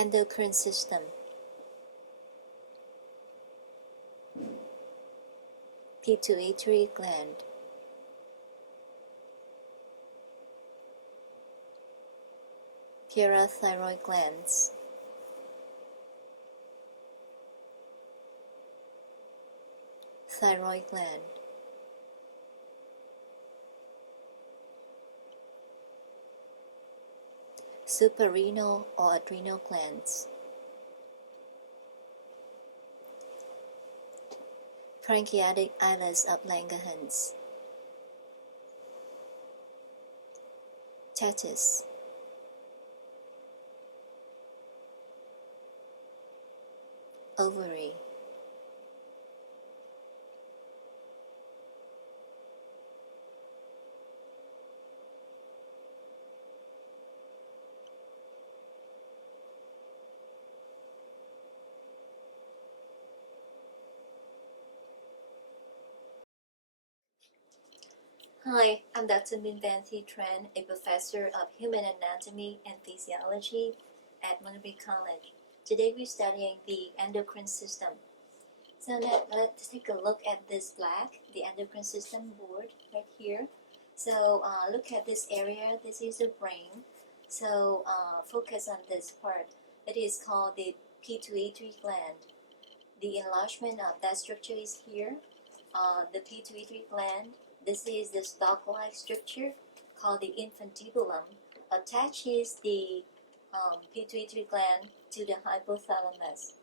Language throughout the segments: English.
Endocrine system, Pituitary Gland, Parathyroid Glands, Thyroid Gland, Suprarenal or Adrenal Glands, Pancreatic islets of Langerhans, Testis, Ovary, Hi, I'm Dr. Minvanthi Tran, a professor of human anatomy and physiology at Montgomery College. Today we're studying the endocrine system. So let's take a look at this black, the endocrine system board right here. So look at this area. This is the brain. So focus on this part. It is called the pituitary gland. The enlargement of that structure is here. The pituitary gland. This is the stalk-like structure called the infundibulum. Attaches the pituitary gland to the hypothalamus.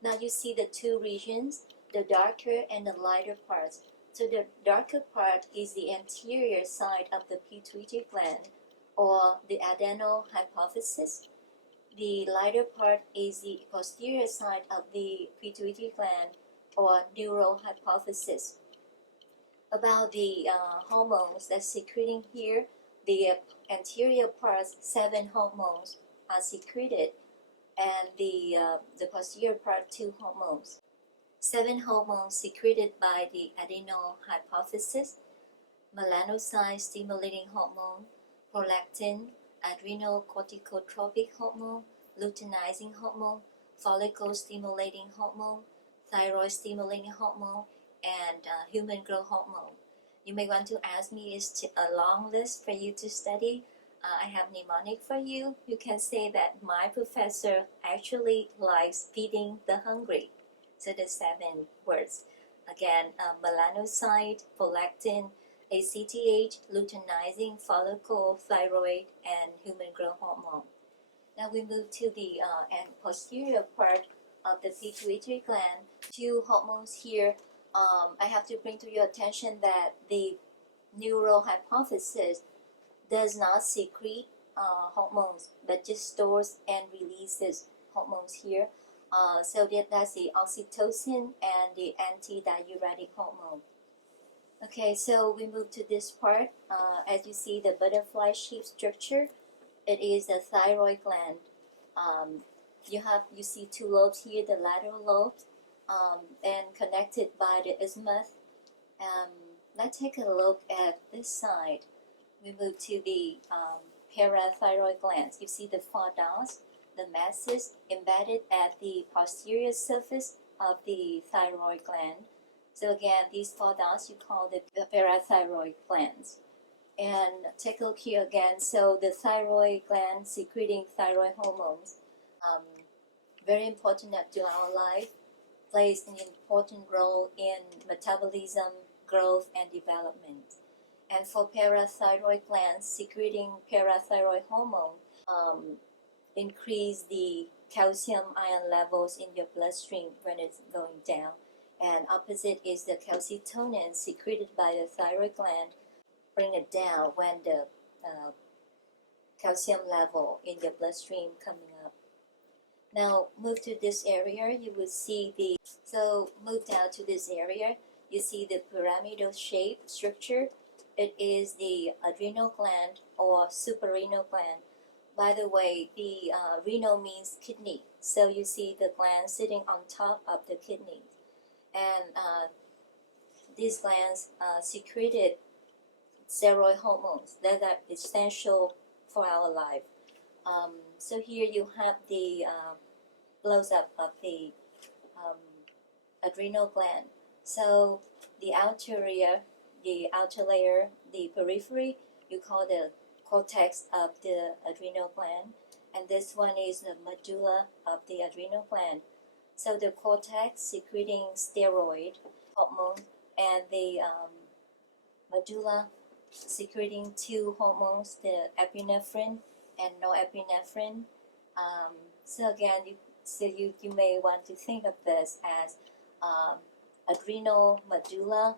Now you see the two regions, the darker and the lighter parts. So the darker part is the anterior side of the pituitary gland, or the adrenal hypophysis. The lighter part is the posterior side of the pituitary gland, or neural hypophysis. About the hormones that's secreting here, the anterior parts, 7 hormones are secreted, and the posterior part, 2 hormones. 7 hormones secreted by the adrenal hypophysis: melanocyte stimulating hormone, prolactin, adrenal corticotropic hormone, luteinizing hormone, follicle stimulating hormone, thyroid stimulating hormone, and human growth hormone. You may want to ask me, is a long list for you to study? I have mnemonic for you. You can say that my professor actually likes feeding the hungry. So the 7 words. Again, melanocyte, prolactin, ACTH, luteinizing, follicle, thyroid, and human growth hormone. Now we move to the posterior part of the pituitary gland. 2 hormones here. I have to bring to your attention that the neural hypophysis does not secrete hormones, but just stores and releases hormones here. So that's the oxytocin and the antidiuretic hormone. Okay, so we move to this part. As you see, the butterfly-shaped structure, it is the thyroid gland. You see 2 lobes here, the lateral lobes, and connected by the isthmus. Let's take a look at this side. We move to the parathyroid glands. You see the 4 dots, the masses embedded at the posterior surface of the thyroid gland. So again, these 4 dots you call the parathyroid glands. And take a look here again. So the thyroid gland secreting thyroid hormones, very important to our life, plays an important role in metabolism, growth, and development. And for parathyroid glands, secreting parathyroid hormone increase the calcium ion levels in your bloodstream when it's going down. And opposite is the calcitonin secreted by the thyroid gland, bring it down when the calcium level in your bloodstream coming up. Now move to this area, you will see move down to this area, you see the pyramidal shape structure. It is the adrenal gland or suprarenal gland. By the way, the renal means kidney, so you see the gland sitting on top of the kidney. And these glands secreted steroid hormones that are essential for our life. So here you have the close-up of the adrenal gland. So the outer layer, the periphery, you call the cortex of the adrenal gland, and this one is the medulla of the adrenal gland. So the cortex secreting steroid hormone, and the medulla secreting two hormones, the epinephrine and norepinephrine. So again, you may want to think of this as adrenal medulla,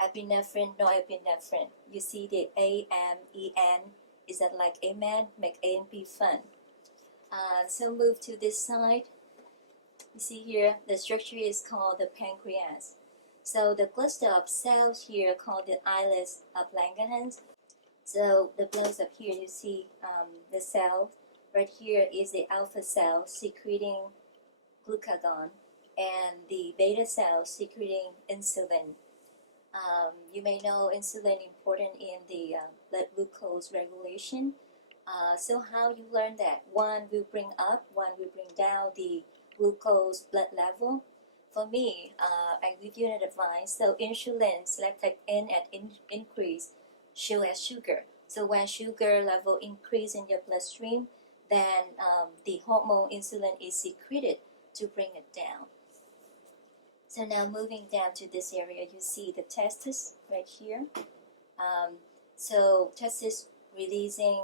epinephrine, norepinephrine. You see the A-M-E-N, is that like amen? Make A and B fun. So move to this side. You see here, the structure is called the pancreas. So the cluster of cells here called the islets of Langerhans. So the close up here, you see the cell. Right here is the alpha cell secreting glucagon, and the beta cell secreting insulin. You may know insulin important in the blood glucose regulation. So how you learn that? One will bring up, one will bring down the glucose blood level. For me, I give you an advice. So insulin selected N at increase, show as sugar. So when sugar level increase in your bloodstream, then the hormone insulin is secreted to bring it down. So now moving down to this area, you see the testis right here. So testis releasing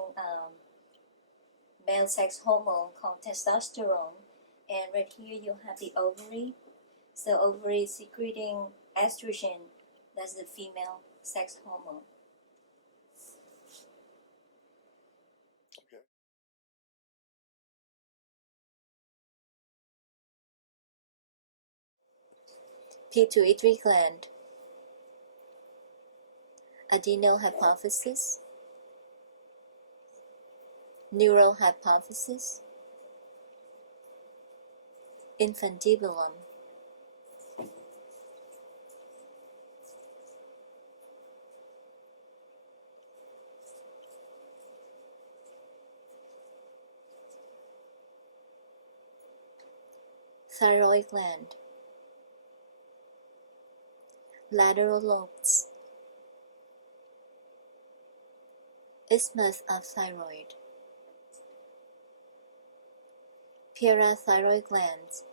male sex hormone called testosterone, and right here you have the ovary. So ovary secreting estrogen, that's the female sex hormone. Okay. Pituitary gland, adrenal hypophysis, neural hypophysis, infundibulum. Thyroid gland, lateral lobes, isthmus of thyroid, parathyroid glands,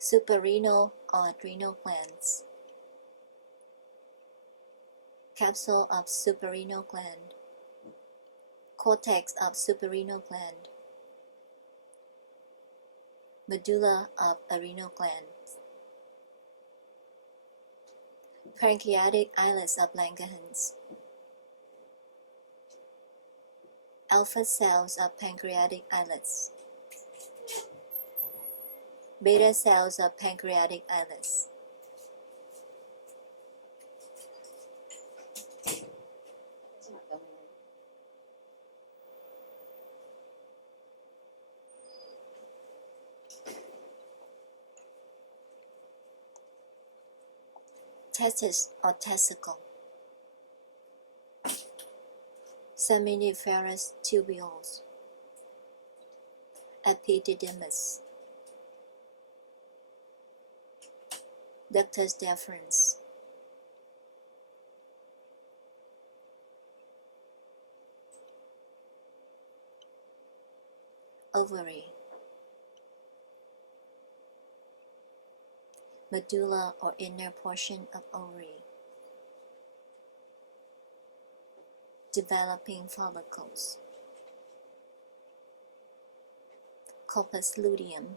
suprarenal or adrenal glands, capsule of suprarenal gland, cortex of suprarenal gland, medulla of adrenal gland, pancreatic islets of Langerhans, alpha cells of pancreatic islets, beta cells of pancreatic islets, testis or testicle, seminiferous tubules, epididymis, ductus deferens, ovary, medulla or inner portion of ovary, developing follicles, corpus luteum,